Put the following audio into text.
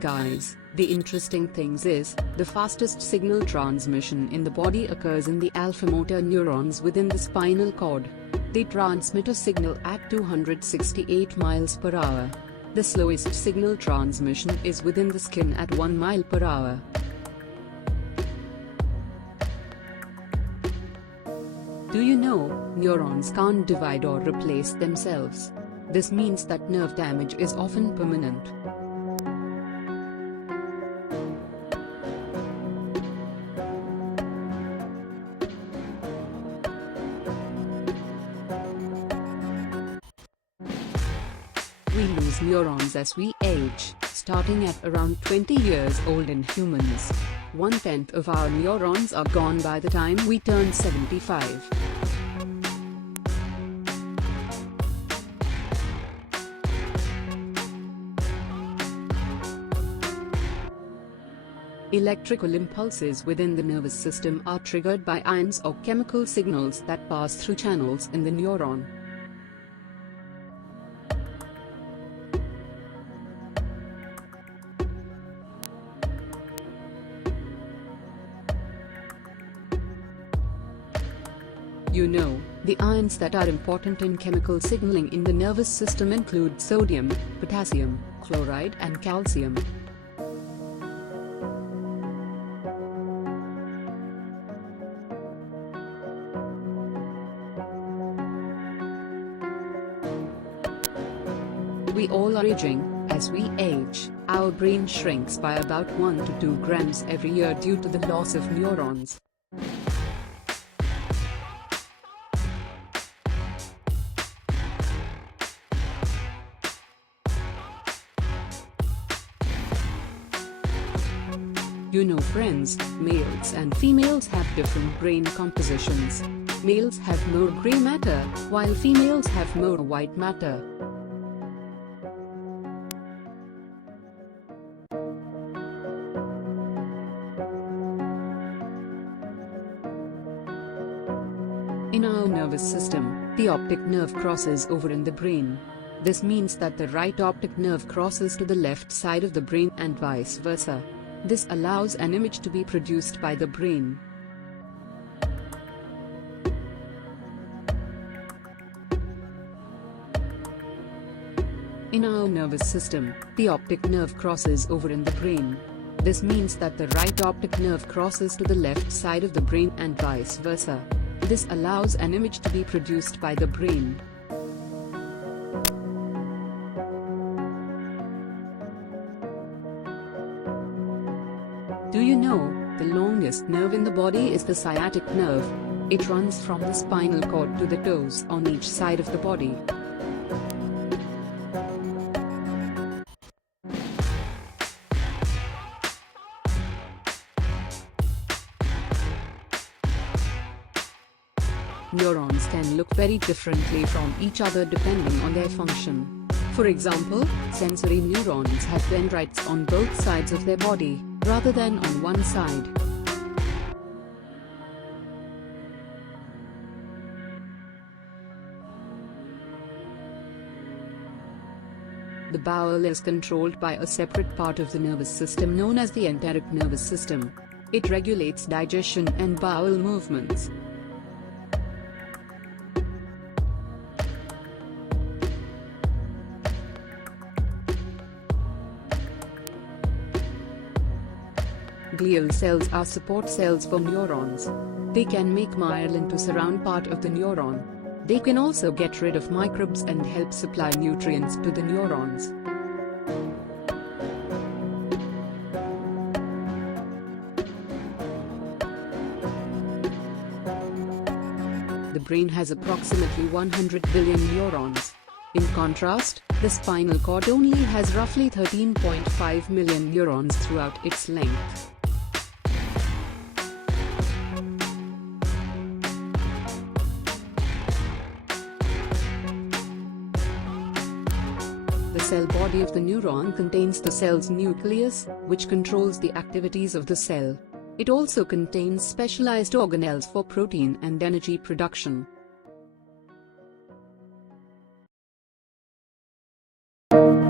Guys, the interesting things is, the fastest signal transmission in the body occurs in the alpha motor neurons within the spinal cord. They transmit a signal at 268 miles per hour. The slowest signal transmission is within the skin at 1 mile per hour. Do you know, neurons can't divide or replace themselves? This means that nerve damage is often permanent. We lose neurons as we age, starting at around 20 years old in humans. 1/10 of our neurons are gone by the time we turn 75. Electrical impulses within the nervous system are triggered by ions or chemical signals that pass through channels in the neuron. You know, the ions that are important in chemical signaling in the nervous system include sodium, potassium, chloride and calcium. We all are aging. As we age, our brain shrinks by about 1 to 2 grams every year due to the loss of neurons. You know friends, males and females have different brain compositions. Males have more gray matter, while females have more white matter. In our nervous system, the optic nerve crosses over in the brain. This means that the right optic nerve crosses to the left side of the brain and vice versa. This allows an image to be produced by the brain. In our nervous system, the optic nerve crosses over in the brain. This means that the right optic nerve crosses to the left side of the brain and vice versa. This allows an image to be produced by the brain. Do you know, the longest nerve in the body is the sciatic nerve? It runs from the spinal cord to the toes on each side of the body. Neurons can look very differently from each other depending on their function. For example, sensory neurons have dendrites on both sides of their body, rather than on one side. The bowel is controlled by a separate part of the nervous system known as the enteric nervous system. It regulates digestion and bowel movements. Glial cells are support cells for neurons. They can make myelin to surround part of the neuron. They can also get rid of microbes and help supply nutrients to the neurons. The brain has approximately 100 billion neurons. In contrast, the spinal cord only has roughly 13.5 million neurons throughout its length. The cell body of the neuron contains the cell's nucleus, which controls the activities of the cell. It also contains specialized organelles for protein and energy production. you